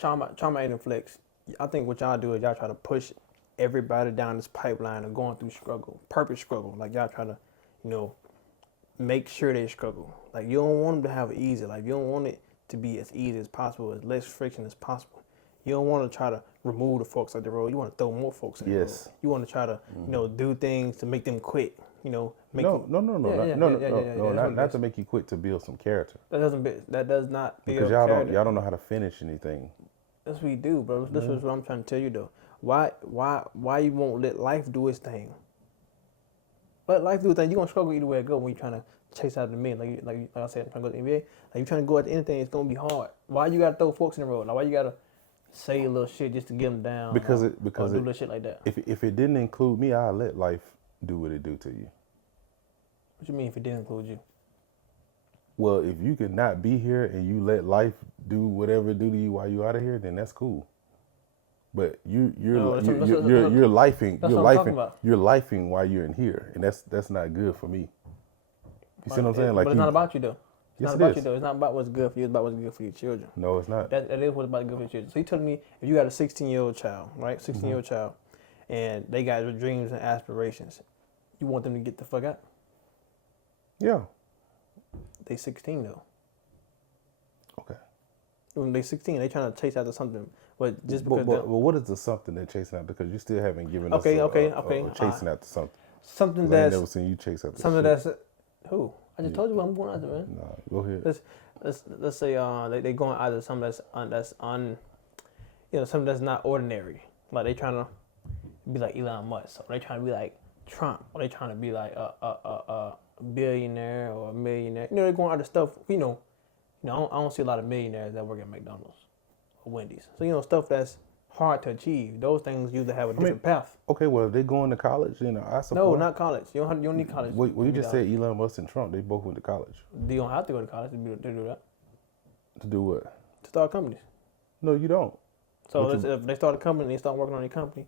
trauma and flex. I think what y'all do is y'all try to push everybody down this pipeline of going through purpose struggle. Like y'all try to, make sure they struggle. Like you don't want them to have it easy. Like you don't want it to be as easy as possible, as less friction as possible. You don't want to try to remove the folks off the road. You want to throw more folks in the road. You want to try to, do things to make them quit. No, not to make you quit, to build some character. That does not build because character. y'all don't know how to finish anything. That's what we do, bro. This is what I'm trying to tell you though. Why you won't let life do its thing? Let life do its thing. You're gonna struggle either way it go when you're trying to chase out the men. Like I said, I'm trying to go to the NBA. Like you're trying to go at anything, it's gonna be hard. Why you gotta throw folks in the road? Like why you gotta say a little shit just to get them down? Because do little shit like that. If it didn't include me, I'd let life do what it do to you. What you mean if it didn't include you? Well, if you could not be here and you let life do whatever it do to you while you out of here, then that's cool. But you're lifing while you're in here, and that's not good for me. You see what I'm saying? But it's not about you though. Yes, It's not about you though. It's not about what's good for you. It's about what's good for your children. No, it's not. That is what's about good for your children. So you telling me if you got a 16-year-old child, right? 16-year-old child, and they got dreams and aspirations, you want them to get the fuck out? Yeah. They 16 though. Okay. When they 16, they trying to chase after something, but just because. But what is the something they're chasing after? Because you still haven't given us chasing after something. Something that's. I that's. never seen you chase after something shit. that's. Who? I just told you what I'm going after, man. Nah, go ahead. Let's say they going after something something that's not ordinary. Like they trying to be like Elon Musk, so they trying to be like Trump, or they trying to be like a billionaire or a millionaire. They're going after stuff. I don't see a lot of millionaires that work at McDonald's or Wendy's. So stuff that's hard to achieve. Those things usually have a different path. Okay, well, if they going to college, I support. No, not college. You don't need college. Well, you just said Elon Musk and Trump. They both went to college. You don't have to go to college to do that. To do what? To start companies. No, you don't. So if they start a company and they start working on their company,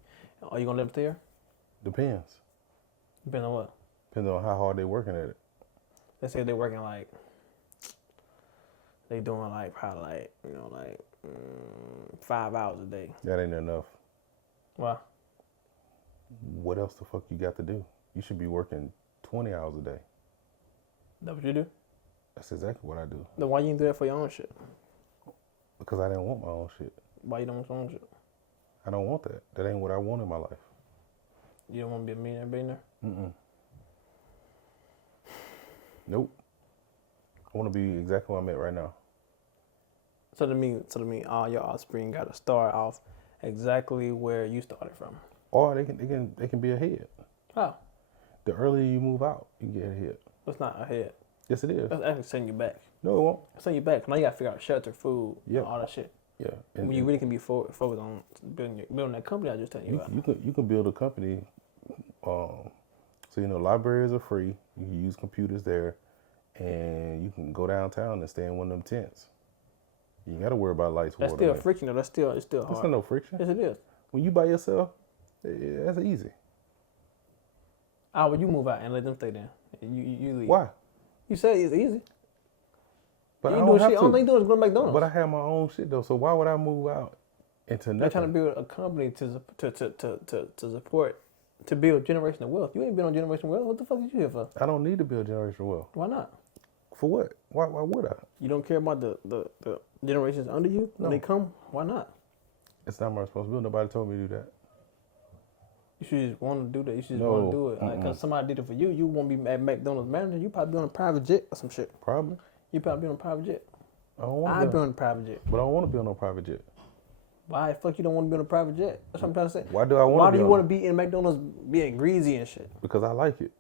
are you gonna live there? Depends. Depends on what? Depends on how hard they're working at it. Let's say they're working they doing probably 5 hours a day. That ain't enough. Why? What else the fuck you got to do? You should be working 20 hours a day. That what you do? That's exactly what I do. Then why you didn't do that for your own shit? Because I didn't want my own shit. Why you don't want your own shit? I don't want that. That ain't what I want in my life. You don't want to be a millionaire? Mm-mm. Nope. I want to be exactly where I'm at right now. So to me, all your offspring got to start off exactly where you started from. Or they can be ahead. How? The earlier you move out, you get ahead. That's not ahead. Yes, it is. That's actually setting you back. No, it won't. Setting you back. Now you got to figure out shelter, food, all that shit. Yeah. And you really can be focused on building that company I just telling you about. You can build a company. Libraries are free. You can use computers there, and you can go downtown and stay in one of them tents. You ain't got to worry about lights. That's still friction, though. It's still hard. That's not no friction. Yes, it is. When you by yourself, that's easy. How would you move out and let them stay there? You leave. Why? You said it's easy. But you I ain't don't doing have shit. to. All they doing is go to McDonald's. But I have my own shit though. So why would I move out into nothing? They're trying to build a company to support, to build generational wealth. You ain't building generational wealth. What the fuck is you here for? I don't need to build generational wealth. Why not? For what? Why would I? You don't care about the generations under you when they come? Why not? It's not my responsibility. Nobody told me to do that. You should just want to do that. You should just want to do it. Because somebody did it for you. You won't be at McDonald's manager. You probably be on a private jet or some shit. Probably. You probably be on a private jet. I don't want to be on a private jet. But I don't want to be on a private jet. Why the fuck you don't want to be on a private jet? That's what I'm trying to say. Why do I want to be Why do you want to be in McDonald's being greasy and shit? Because I like it.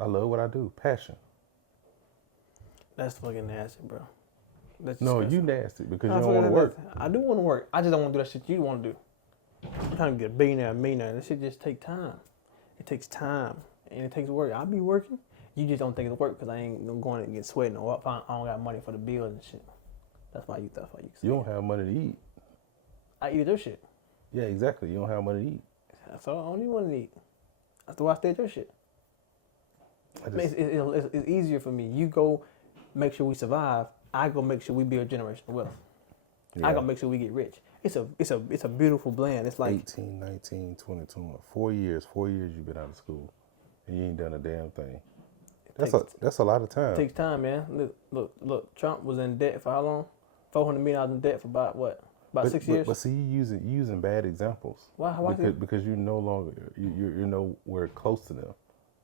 I love what I do. Passion. That's fucking nasty, bro. That's no, disgusting. you nasty because you don't want to work. I do want to work. I just don't want to do that shit you want to do. I'm trying to get a billionaire, a millionaire. This shit just take time. It takes time and it takes work. I'll be working. You just don't think it's work because I ain't going to get sweating or I don't got money for the bills and shit. That's why you. You don't have money to eat. I eat your shit. Yeah, exactly. You don't have money to eat. So I don't even want to eat. That's why I stay at your shit. It's easier for me. You go make sure we survive. I go make sure we build generational wealth. I gotta make sure we get rich. It's a beautiful blend. It's like 18, 19, 20, 21. 4 years. 4 years you've been out of school, and you ain't done a damn thing. That's a lot of time. It takes time, man. Look. Trump was in debt for how long? $400 million in debt for about what? About 6 years. But see, you using bad examples. Why? Because you're no longer you're nowhere close to them.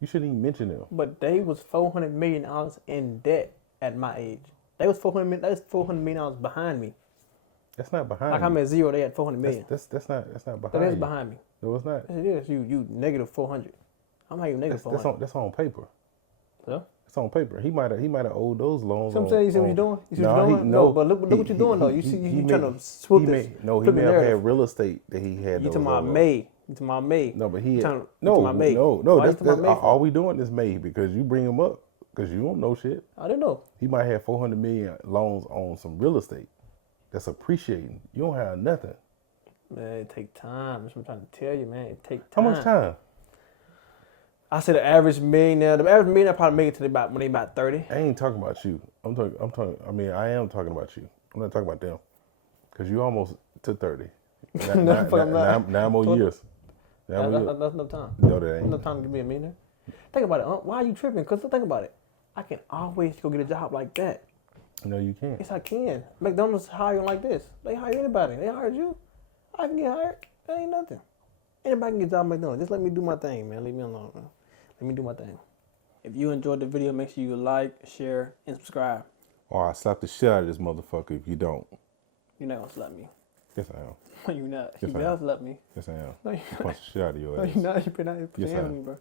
You shouldn't even mention them. But they was $400 million in debt at my age. They was $400 million behind me. That's not behind. Like I'm at zero, they at $400 million. That's not behind. That is behind me. No, it's not. Yes, it is. You negative 400. I'm not even negative 400. That's on paper. Yeah. It's on paper. He might have owed those loans. So I'm saying, you see what you're doing? You see what you're doing? No, but look what you're doing though. You see, you trying to swoop this. No, he may have had real estate that he had. You talking about May? You talking about May? No, but he no. That's all we doing is May because you bring him up because you don't know shit. I didn't know. He might have 400 million loans on some real estate that's appreciating. You don't have nothing. Man, it take time. That's what I'm trying to tell you, man. It take How time. much time? I said the average millionaire probably make it to when they about 30. I ain't talking about you. I'm talking. I mean, I am talking about you. I'm not talking about them, because you almost to 30. Nine more years. That's enough time. No, that ain't enough time to be a millionaire. Think about it. Why are you tripping? Because think about it. I can always go get a job like that. No, you can't. Yes, I can. McDonald's hiring like this. They hire anybody. They hired you. I can get hired. That ain't nothing. Anybody can get a job at McDonald's. Just let me do my thing, man. Leave me alone, man. Let me do my thing. If you enjoyed the video, make sure you like, share, and subscribe. Or I slap the shit out of this motherfucker if you don't. You're not gonna slap me. Yes, I am. No, you're not. Yes, You better slap me. Yes, I am. No, you're Punch the shit out of your not. ass. No, you're not. You better not put Yes, your I hand on am. me, bro.